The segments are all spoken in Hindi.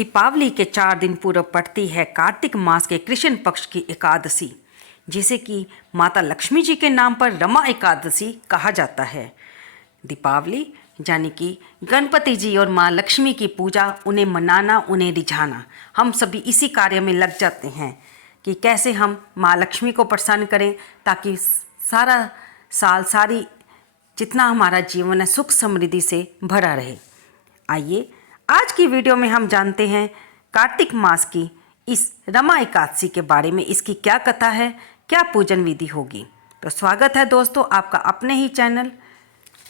दीपावली के 4 दिन पूर्व पड़ती है कार्तिक मास के कृष्ण पक्ष की एकादशी, जिसे कि माता लक्ष्मी जी के नाम पर रमा एकादशी कहा जाता है। दीपावली यानी कि गणपति जी और माँ लक्ष्मी की पूजा, उन्हें मनाना, उन्हें रिझाना, हम सभी इसी कार्य में लग जाते हैं कि कैसे हम माँ लक्ष्मी को प्रसन्न करें ताकि सारा साल, सारी जितना हमारा जीवन है सुख समृद्धि से भरा रहे। आइए आज की वीडियो में हम जानते हैं कार्तिक मास की इस रमा एकादशी के बारे में, इसकी क्या कथा है, क्या पूजन विधि होगी। तो स्वागत है दोस्तों आपका अपने ही चैनल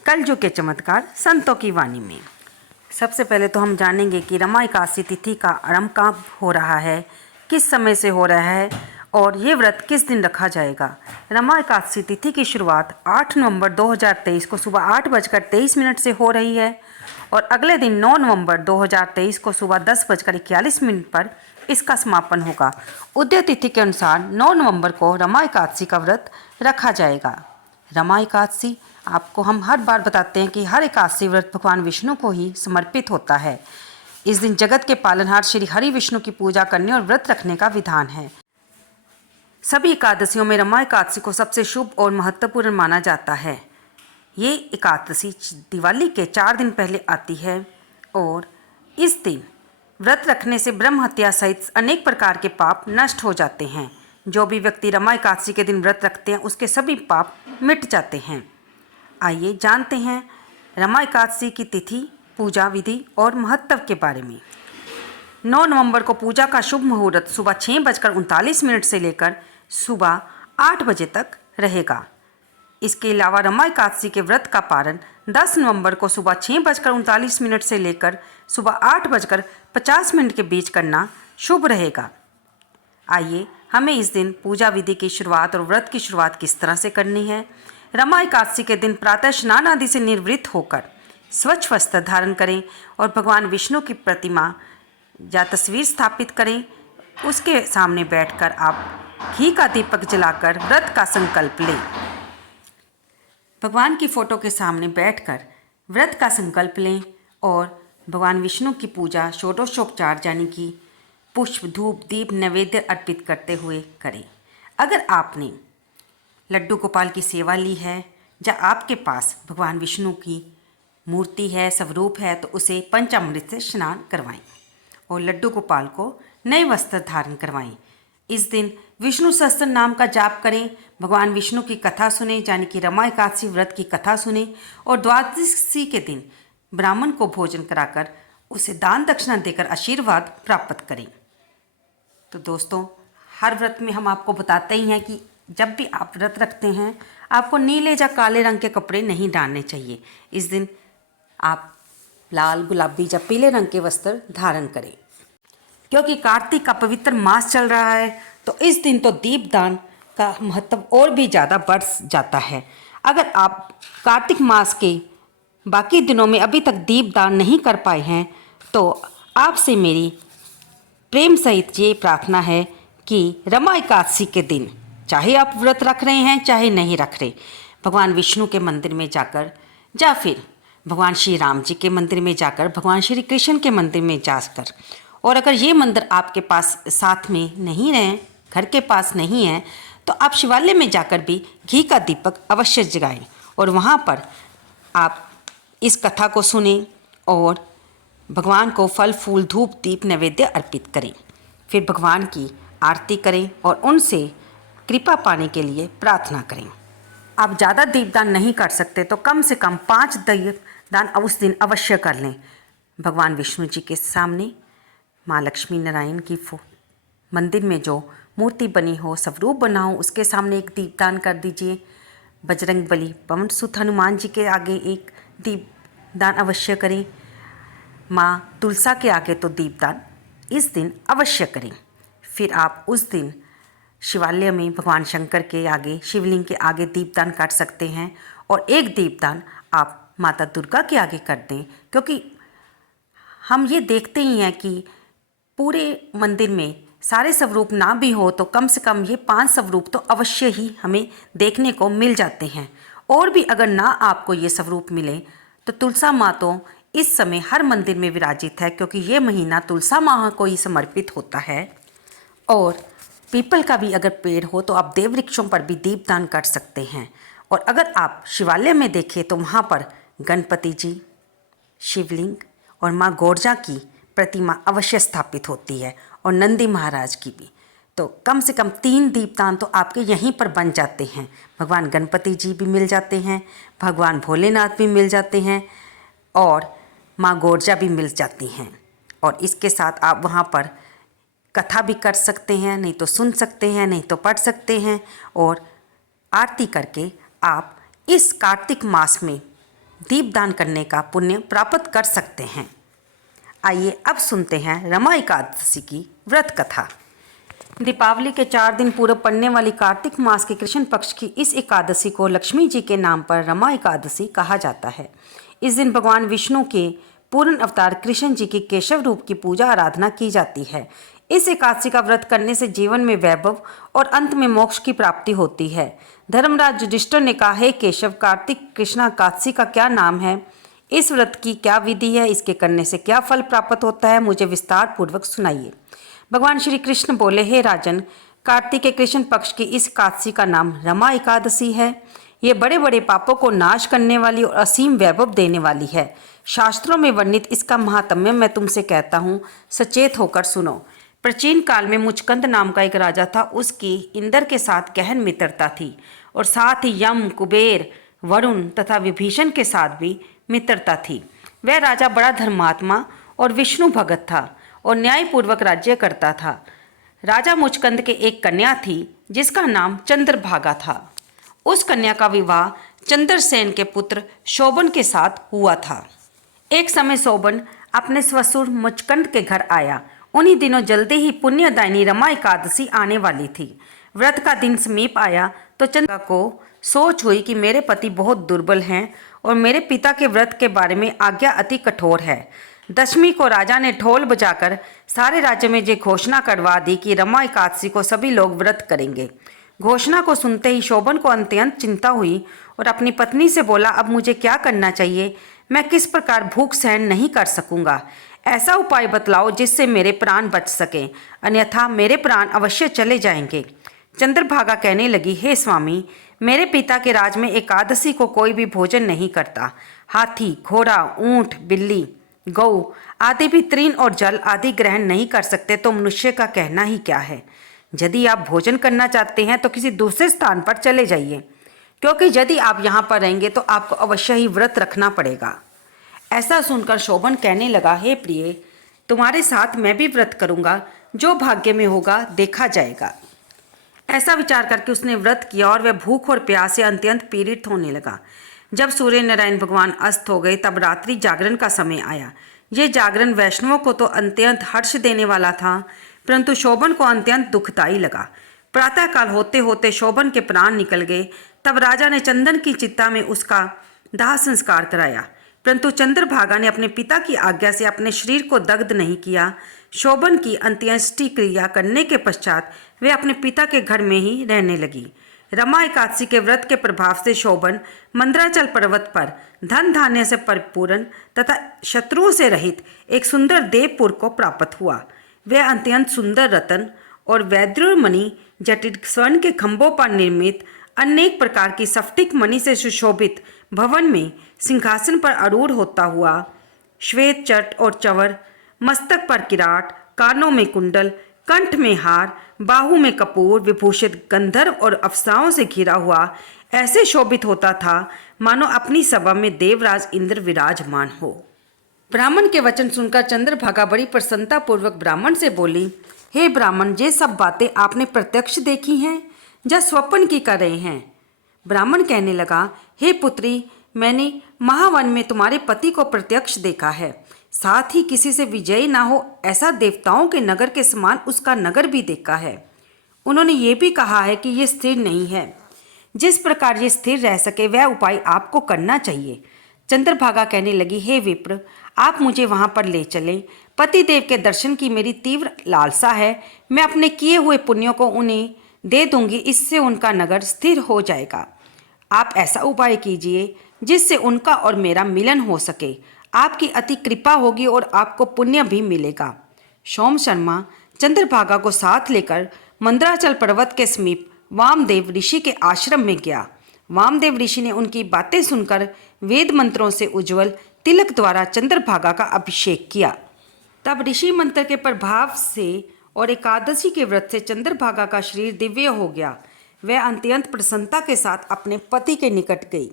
कलयुग के चमत्कार संतों की वाणी में। सबसे पहले तो हम जानेंगे कि रमा एकादशी तिथि का आरंभ कब हो रहा है, किस समय से हो रहा है और ये व्रत किस दिन रखा जाएगा। रमा एकादशी तिथि की शुरुआत 8 नवंबर 2023 को सुबह 8:23 से हो रही है और अगले दिन 9 नवंबर 2023 को सुबह 10:41 पर इसका समापन होगा। उदय तिथि के अनुसार 9 नवंबर को रमा एकादशी का व्रत रखा जाएगा। रमा एकादशी आपको हम हर बार बताते हैं कि हर एकादशी व्रत भगवान विष्णु को ही समर्पित होता है। इस दिन जगत के पालनहार श्री हरि विष्णु की पूजा करने और व्रत रखने का विधान है। सभी एकादशियों में रमा एकादशी को सबसे शुभ और महत्वपूर्ण माना जाता है। ये एकादशी दिवाली के 4 दिन पहले आती है और इस दिन व्रत रखने से ब्रह्म हत्या सहित अनेक प्रकार के पाप नष्ट हो जाते हैं। जो भी व्यक्ति रमा एकादशी के दिन व्रत रखते हैं उसके सभी पाप मिट जाते हैं। आइए जानते हैं रमा एकादशी की तिथि, पूजा विधि और महत्व के बारे में। 9 नवंबर को पूजा का शुभ मुहूर्त सुबह 6:39 से लेकर सुबह 8 बजे तक रहेगा। इसके अलावा रमा एकादशी के व्रत का पारण 10 नवंबर को सुबह 6:39 से लेकर सुबह 8:50 के बीच करना शुभ रहेगा। आइए हमें इस दिन पूजा विधि की शुरुआत और व्रत की शुरुआत किस तरह से करनी है। रमा एकादशी के दिन प्रातः स्नान आदि से निवृत्त होकर स्वच्छ वस्त्र धारण करें और भगवान विष्णु की प्रतिमा या तस्वीर स्थापित करें। उसके सामने बैठकर आप घी का दीपक जलाकर व्रत का संकल्प लें। भगवान की फोटो के सामने बैठकर व्रत का संकल्प लें और भगवान विष्णु की पूजा षोडशोपचार यानी कि पुष्प, धूप, दीप, नैवेद्य अर्पित करते हुए करें। अगर आपने लड्डू गोपाल की सेवा ली है या आपके पास भगवान विष्णु की मूर्ति है, स्वरूप है, तो उसे पंचामृत से स्नान करवाएं और लड्डू गोपाल को नए वस्त्र धारण करवाएं। इस दिन विष्णु सहस्त्र नाम का जाप करें, भगवान विष्णु की कथा सुने यानी कि रमा एकादशी व्रत की कथा सुने और द्वादशी के दिन ब्राह्मण को भोजन कराकर उसे दान दक्षिणा देकर आशीर्वाद प्राप्त करें। तो दोस्तों हर व्रत में हम आपको बताते ही हैं कि जब भी आप व्रत रखते हैं आपको नीले या काले रंग के कपड़े नहीं डालने चाहिए। इस दिन आप लाल, गुलाबी या पीले रंग के वस्त्र धारण करें। क्योंकि कार्तिक का पवित्र मास चल रहा है तो इस दिन तो दीपदान का महत्व और भी ज़्यादा बढ़ जाता है। अगर आप कार्तिक मास के बाकी दिनों में अभी तक दीपदान नहीं कर पाए हैं तो आपसे मेरी प्रेम सहित ये प्रार्थना है कि रमा एकादशी के दिन चाहे आप व्रत रख रहे हैं चाहे नहीं रख रहे, भगवान विष्णु के मंदिर में जाकर या फिर भगवान श्री राम जी के मंदिर में जाकर, भगवान श्री कृष्ण के मंदिर में जाकर, और अगर ये मंदिर आपके पास साथ में नहीं रहे, घर के पास नहीं है, तो आप शिवालय में जाकर भी घी का दीपक अवश्य जगाएं और वहाँ पर आप इस कथा को सुनें और भगवान को फल, फूल, धूप, दीप, नैवेद्य अर्पित करें। फिर भगवान की आरती करें और उनसे कृपा पाने के लिए प्रार्थना करें। आप ज़्यादा दीपदान नहीं कर सकते तो कम से कम 5 दीपदान उस दिन अवश्य कर लें। भगवान विष्णु जी के सामने माँ लक्ष्मी नारायण की मंदिर में जो मूर्ति बनी हो, स्वरूप बना हो, उसके सामने एक दीपदान कर दीजिए। बजरंग बली, पवन सुत हनुमान जी के आगे एक दीपदान अवश्य करें। माँ तुलसा के आगे तो दीपदान इस दिन अवश्य करें। फिर आप उस दिन शिवालय में भगवान शंकर के आगे, शिवलिंग के आगे दीपदान कर सकते हैं और एक दीपदान आप माता दुर्गा के आगे कर दें। क्योंकि हम ये देखते ही हैं कि पूरे मंदिर में सारे स्वरूप ना भी हो तो कम से कम ये 5 स्वरूप तो अवश्य ही हमें देखने को मिल जाते हैं। और भी अगर ना आपको ये स्वरूप मिले तो तुलसा माँ तो इस समय हर मंदिर में विराजित है, क्योंकि ये महीना तुलसा माह को ही समर्पित होता है। और पीपल का भी अगर पेड़ हो तो आप देव वृक्षों पर भी दीपदान कर सकते हैं। और अगर आप शिवालय में देखें तो वहाँ पर गणपति जी, शिवलिंग और माँ गोरजा की प्रतिमा अवश्य स्थापित होती है, और नंदी महाराज की भी। तो कम से कम 3 दीपदान तो आपके यहीं पर बन जाते हैं। भगवान गणपति जी भी मिल जाते हैं, भगवान भोलेनाथ भी मिल जाते हैं, और माँ गोरजा भी मिल जाती हैं। और इसके साथ आप वहाँ पर कथा भी कर सकते हैं, नहीं तो सुन सकते हैं, नहीं तो पढ़ सकते हैं, और आरती करके आप इस कार्तिक मास में दीपदान करने का पुण्य प्राप्त कर सकते हैं। आइए अब सुनते हैं रमा एकादशी की व्रत कथा। दीपावली के 4 दिन पूर्व पड़ने वाली कार्तिक मास के कृष्ण पक्ष की इस एकादशी को लक्ष्मी जी के नाम पर रमा एकादशी कहा जाता है। इस दिन भगवान विष्णु के पूर्ण अवतार कृष्ण जी की केशव रूप की पूजा आराधना की जाती है। इस एकादशी का व्रत करने से जीवन में वैभव और अंत में मोक्ष की प्राप्ति होती है। धर्मराज युधिष्ठिर ने कहा, हे केशव, कार्तिक कृष्ण एकादशी का क्या नाम है? इस व्रत की क्या विधि है? इसके करने से क्या फल प्राप्त होता है? मुझे विस्तार पूर्वक सुनाइए। भगवान श्री कृष्ण बोले, हे राजन, कार्तिक के कृष्ण पक्ष की इस एकादशी का नाम रमा एकादशी है। ये बड़े बड़े पापों को नाश करने वाली और असीम वैभव देने वाली है। शास्त्रों में वर्णित इसका महात्म्य मैं तुमसे कहता हूँ, सचेत होकर सुनो। प्राचीन काल में मुचकंद नाम का एक राजा था। उसकी इंद्र के साथ गहन मित्रता थी, और साथ ही यम, कुबेर, वरुण तथा विभीषण के साथ भी मित्रता थी। वह राजा बड़ा धर्मात्मा और विष्णु भगत था, और न्यायपूर्वक राज्य करता था। राजा मुचकंद के एक कन्या थी जिसका नाम चंद्रभागा था। उस कन्या का विवाह चंद्रसेन के पुत्र शोभन के साथ हुआ था। एक समय शोभन अपने ससुर मुचकंद के घर आया। उन्हीं दिनों जल्दी ही पुण्यदायिनी रमा एकादशी आने वाली थी। व्रत का दिन समीप आया तो चंद्रभागा को सोच हुई कि मेरे पति बहुत दुर्बल हैं और मेरे पिता के व्रत के बारे में आज्ञा अति कठोर है। दशमी को राजा ने ढोल बजाकर सारे राज्य में ये घोषणा करवा दी कि रमा एकादशी को सभी लोग व्रत करेंगे। घोषणा को सुनते ही शोभन को अत्यंत चिंता हुई और अपनी पत्नी से बोला, अब मुझे क्या करना चाहिए? मैं किस प्रकार भूख सहन नहीं कर सकूंगा। ऐसा उपाय बतलाओ जिससे मेरे प्राण बच सकें, अन्यथा मेरे प्राण अवश्य चले जाएंगे। चंद्रभागा कहने लगी, हे स्वामी, मेरे पिता के राज में एकादशी को कोई भी भोजन नहीं करता। हाथी, घोड़ा, ऊंट, बिल्ली, गौ आदि भी तृण और जल आदि ग्रहण नहीं कर सकते, तो मनुष्य का कहना ही क्या है। यदि आप भोजन करना चाहते हैं तो किसी दूसरे स्थान पर चले जाइए, क्योंकि यदि आप यहाँ पर रहेंगे तो आपको अवश्य ही व्रत रखना पड़ेगा। ऐसा सुनकर शोभन कहने लगा, हे प्रिय, तुम्हारे साथ मैं भी व्रत करूँगा, जो भाग्य में होगा देखा जाएगा। ऐसा विचार करके उसने व्रत किया और वह भूख और प्यास से अत्यंत पीड़ित होने लगा। जब सूर्य नारायण भगवान अस्त हो गए तब रात्रि जागरण का समय आया। ये जागरण वैष्णवों को तो अत्यंत हर्ष देने वाला था, परंतु शोभन को अत्यंत दुखदायी लगा। प्रातःकाल होते होते शोभन के प्राण निकल गए। तब राजा ने चंदन की चिता में उसका दाह संस्कार कराया, परंतु चंद्रभागा ने अपने पिता की आज्ञा से अपने शरीर को दग्ध नहीं किया। शोभन की अंत्येष्टि क्रिया करने के पश्चात वे अपने पिता के घर में ही रहने लगी। रमा एकादशी के व्रत के प्रभाव से शोभन मंदराचल पर्वत पर धन धान्य से परिपूर्ण तथा शत्रुओं से रहित एक सुंदर देवपुर को प्राप्त हुआ। वह अत्यंत सुंदर रतन और वैद्युर मणि जटित स्वर्ण के खंभों पर निर्मित अनेक प्रकार की स्फटिक मणि से सुशोभित भवन में सिंहासन पर आरूढ़ होता हुआ, श्वेत चट और चवर, मस्तक पर किराट, कानों में कुंडल, कंठ में हार, बाहु में कपूर विभूषित गंधर्व और अप्सराओं से घिरा हुआ ऐसे शोभित होता था मानो अपनी सभा में देवराज इंद्र विराजमान हो। ब्राह्मण के वचन सुनकर चंद्रभागा बड़ी प्रसन्नता पूर्वक ब्राह्मण से बोली, हे ब्राह्मण, ये सब बातें आपने प्रत्यक्ष देखी हैं या स्वप्न की कर रहे हैं? ब्राह्मण कहने लगा, हे पुत्री, मैंने महावन में तुम्हारे पति को प्रत्यक्ष देखा है। साथ ही किसी से विजयी ना हो ऐसा देवताओं के नगर के समान उसका नगर भी देखा है। उन्होंने ये भी कहा है कि ये स्थिर नहीं है। जिस प्रकार ये स्थिर रह सके वह उपाय आपको करना चाहिए। चंद्रभागा कहने लगी, हे विप्र, आप मुझे वहाँ पर ले चलें। पतिदेव के दर्शन की मेरी तीव्र लालसा है। मैं अपने किए हुए पुण्यों को उन्हें दे दूंगी, इससे उनका नगर स्थिर हो जाएगा। आप ऐसा उपाय कीजिए जिससे उनका और मेरा मिलन हो सके। आपकी अति कृपा होगी और आपको पुण्य भी मिलेगा। सोम शर्मा चंद्रभागा को साथ लेकर मंदराचल पर्वत के समीप वामदेव ऋषि के आश्रम में गया। वामदेव ऋषि ने उनकी बातें सुनकर वेद मंत्रों से उज्जवल तिलक द्वारा चंद्रभागा का अभिषेक किया। तब ऋषि मंत्र के प्रभाव से और एकादशी के व्रत से चंद्रभागा का शरीर दिव्य हो गया। वह अत्यंत प्रसन्नता के साथ अपने पति के निकट गई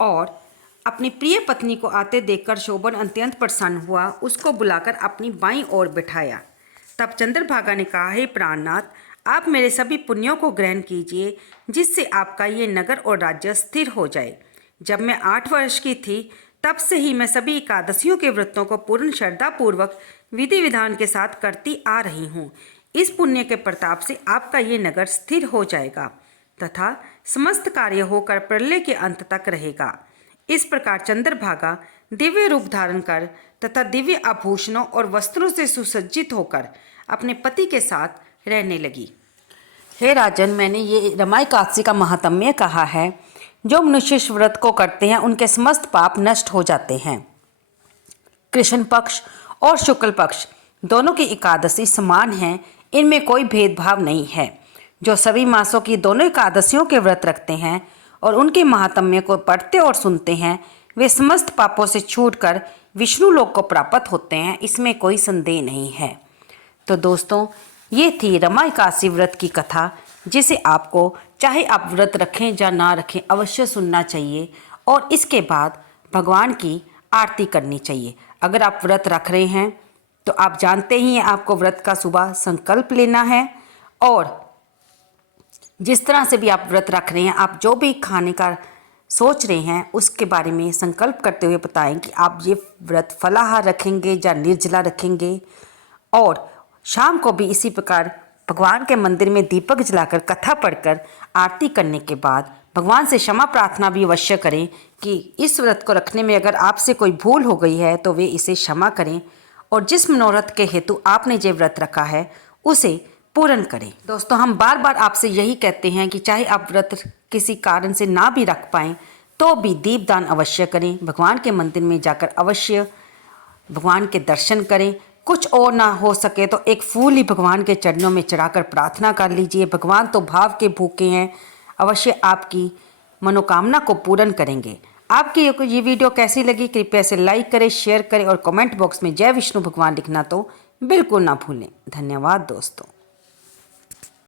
और अपनी प्रिय पत्नी को आते देखकर शोभन अत्यंत प्रसन्न हुआ। उसको बुलाकर अपनी बाईं ओर बिठाया। तब चंद्रभागा ने कहा, हे प्राणनाथ, आप मेरे सभी पुण्यों को ग्रहण कीजिए, जिससे आपका ये नगर और राज्य स्थिर हो जाए। जब मैं 8 वर्ष की थी तब से ही मैं सभी एकादशियों के व्रतों को पूर्ण श्रद्धापूर्वक विधि विधान के साथ करती आ रही हूँ। इस पुण्य के प्रताप से आपका ये नगर स्थिर हो जाएगा तथा समस्त कार्य होकर प्रलय के अंत तक रहेगा। इस प्रकार चंद्रभागा दिव्य रूप धारण कर तथा दिव्य आभूषणों और वस्त्रों से सुसज्जित होकर अपने पति के साथ रहने लगी। हे राजन, मैंने ये रमाई एकादशी का महात्म्य कहा है। जो मनुष्य इस व्रत को करते हैं उनके समस्त पाप नष्ट हो जाते हैं। कृष्ण पक्ष और शुक्ल पक्ष दोनों की एकादशी समान हैं, इनमें कोई भेदभाव नहीं है। जो सभी मासों की दोनों एकादशियों के व्रत रखते हैं और उनके महात्म्य को पढ़ते और सुनते हैं, वे समस्त पापों से छूटकर विष्णु लोक को प्राप्त होते हैं, इसमें कोई संदेह नहीं है। तो दोस्तों, ये थी रमा एकादशी व्रत की कथा, जिसे आपको चाहे आप व्रत रखें या ना रखें अवश्य सुनना चाहिए और इसके बाद भगवान की आरती करनी चाहिए। अगर आप व्रत रख रहे हैं तो आप जानते ही हैं आपको व्रत का सुबह संकल्प लेना है और जिस तरह से भी आप व्रत रख रहे हैं, आप जो भी खाने का सोच रहे हैं उसके बारे में संकल्प करते हुए बताएं कि आप ये व्रत फलाहार रखेंगे या निर्जला रखेंगे। और शाम को भी इसी प्रकार भगवान के मंदिर में दीपक जलाकर कथा पढ़कर आरती करने के बाद भगवान से क्षमा प्रार्थना भी अवश्य करें कि इस व्रत को रखने में अगर आपसे कोई भूल हो गई है तो वे इसे क्षमा करें और जिस मनोरथ के हेतु आपने जो व्रत रखा है उसे पूर्ण करें। दोस्तों, हम बार बार आपसे यही कहते हैं कि चाहे आप व्रत किसी कारण से ना भी रख पाएँ तो भी दीपदान अवश्य करें। भगवान के मंदिर में जाकर अवश्य भगवान के दर्शन करें। कुछ और ना हो सके तो एक फूल ही भगवान के चरणों में चढ़ाकर प्रार्थना कर लीजिए। भगवान तो भाव के भूखे हैं, अवश्य आपकी मनोकामना को पूर्ण करेंगे। आपकी ये वीडियो कैसी लगी कृपया से लाइक करें, शेयर करें और कमेंट बॉक्स में जय विष्णु भगवान लिखना तो बिल्कुल ना भूलें। धन्यवाद दोस्तों।